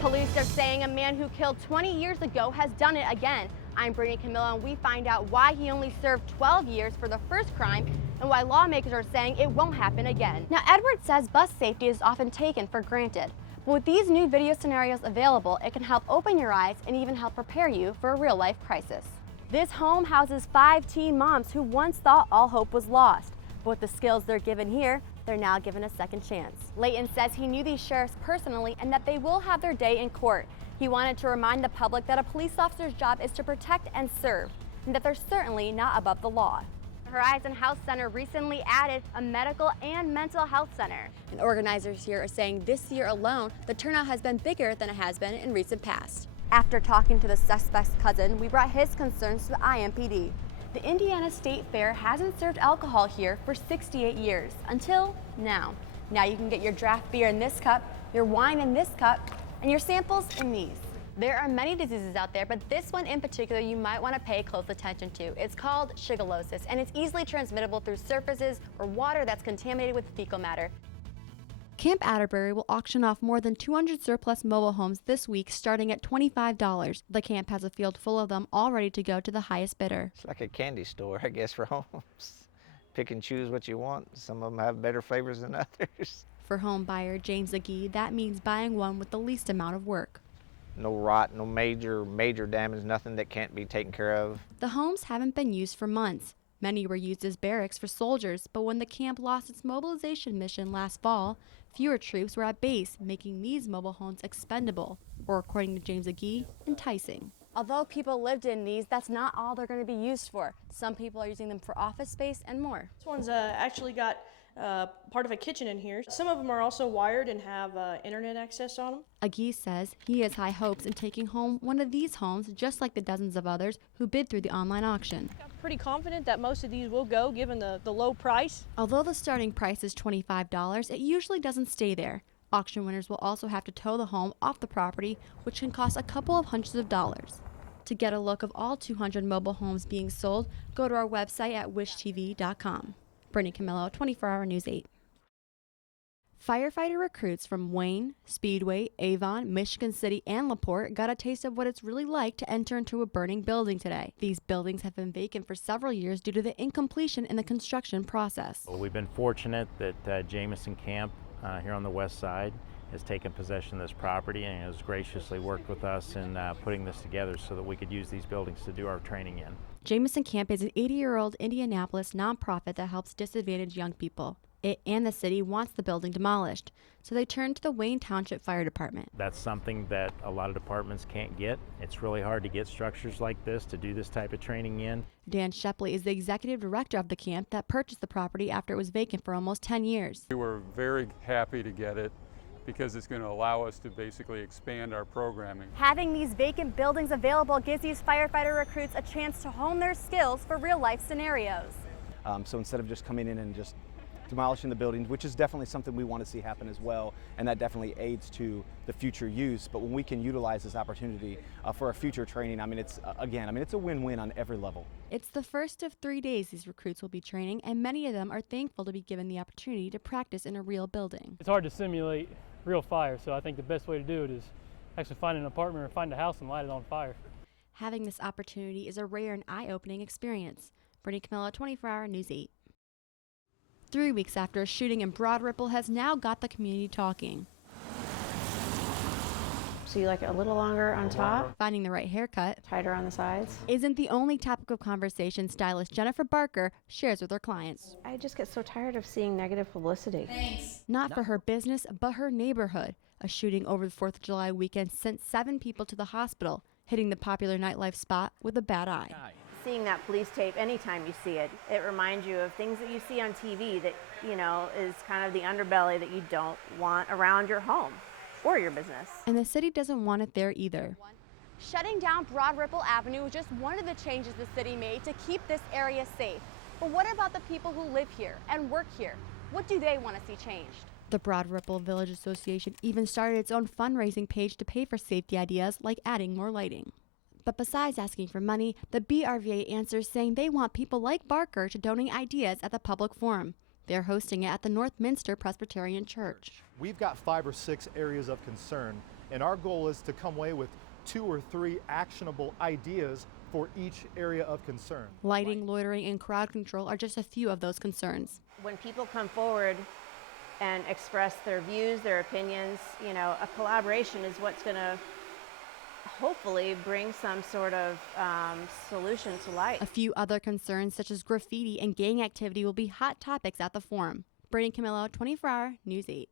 Police are saying a man who killed 20 years ago has done it again. I'm Brittany Camilo, and we find out why he only served 12 years for the first crime and why lawmakers are saying it won't happen again. Now, Edwards says bus safety is often taken for granted. But with these new video scenarios available, it can help open your eyes and even help prepare you for a real-life crisis. This home houses 5 teen moms who once thought all hope was lost. But with the skills they're given here, they're now given a second chance. Layton says he knew these sheriffs personally and that they will have their day in court. He wanted to remind the public that a police officer's job is to protect and serve, and that they're certainly not above the law. The Horizon Health Center recently added a medical and mental health center. And organizers here are saying this year alone, the turnout has been bigger than it has been in recent past. After talking to the suspect's cousin, we brought his concerns to the IMPD. The Indiana State Fair hasn't served alcohol here for 68 years, until now. Now you can get your draft beer in this cup, your wine in this cup, and your samples in these. There are many diseases out there, but this one in particular you might want to pay close attention to. It's called shigellosis, and it's easily transmittable through surfaces or water that's contaminated with fecal matter. Camp Atterbury will auction off more than 200 surplus mobile homes this week, starting at $25. The camp has a field full of them all ready to go to the highest bidder. It's like a candy store, I guess, for homes. Pick and choose what you want. Some of them have better flavors than others. For home buyer James Agee, that means buying one with the least amount of work. No rot, no major damage, nothing that can't be taken care of. The homes haven't been used for months. Many were used as barracks for soldiers, but when the camp lost its mobilization mission last fall, fewer troops were at base, making these mobile homes expendable, or according to James Agee, enticing. Although people lived in these, that's not all they're going to be used for. Some people are using them for office space and more. This one's actually got part of a kitchen in here. Some of them are also wired and have internet access on them. Agee says he has high hopes in taking home one of these homes, just like the dozens of others who bid through the online auction. I'm pretty confident that most of these will go, given the low price. Although the starting price is $25, it usually doesn't stay there. Auction winners will also have to tow the home off the property, which can cost a couple of hundreds of dollars. To get a look of all 200 mobile homes being sold, go to our website at wishtv.com. Brittany Camilo, 24-Hour News 8. Firefighter recruits from Wayne, Speedway, Avon, Michigan City, and LaPorte got a taste of what it's really like to enter into a burning building today. These buildings have been vacant for several years due to the incompletion in the construction process. Well, we've been fortunate that Jamison Camp here on the west side has taken possession of this property and has graciously worked with us in putting this together so that we could use these buildings to do our training in. Jamison Camp is an 80-year-old Indianapolis nonprofit that helps disadvantaged young people. It and the city wants the building demolished, so they turned to the Wayne Township Fire Department. That's something that a lot of departments can't get. It's really hard to get structures like this to do this type of training in. Dan Shepley is the executive director of the camp that purchased the property after it was vacant for almost 10 years. We were very happy to get it because it's going to allow us to basically expand our programming. Having these vacant buildings available gives these firefighter recruits a chance to hone their skills for real-life scenarios. So instead of just coming in and just demolishing the buildings, which is definitely something we want to see happen as well, and that definitely aids to the future use. But when we can utilize this opportunity for a future training, it's a win-win on every level. It's the first of 3 days these recruits will be training, and many of them are thankful to be given the opportunity to practice in a real building. It's hard to simulate real fire, so I think the best way to do it is actually find an apartment or find a house and light it on fire. Having this opportunity is a rare and eye-opening experience. Brittany Camilo, 24-Hour News 8. 3 weeks after a shooting in BroadRipple has now got the community talking. So you like it a little longer on top? Finding the right haircut, Tighter on the sides? isn't the only topic of conversation stylist Jennifer Barker shares with her clients. I just get so tired of seeing negative publicity. Not for her business, but her neighborhood. A shooting over the 4th of July weekend sent 7 people to the hospital, hitting the popular nightlife spot with a bad eye. Seeing that police tape, anytime you see it, it reminds you of things that you see on TV that, is kind of the underbelly that you don't want around your home or your business. And the city doesn't want it there either. Shutting down BroadRipple Avenue was just one of the changes the city made to keep this area safe. But what about the people who live here and work here? What do they want to see changed? The BroadRipple Village Association even started its own fundraising page to pay for safety ideas like adding more lighting. But besides asking for money, the BRVA answers saying they want people like Barker to donate ideas at the public forum. They're hosting it at the Northminster Presbyterian Church. We've got 5 or 6 areas of concern, And our goal is to come away with 2 or 3 actionable ideas for each area of concern. Lighting, loitering, and crowd control are just a few of those concerns. When people come forward and express their views, their opinions, you know, a collaboration is what's going to hopefully bring some sort of solution to light. A few other concerns, such as graffiti and gang activity, will be hot topics at the forum. Brittany Camilo, 24 Hour News 8.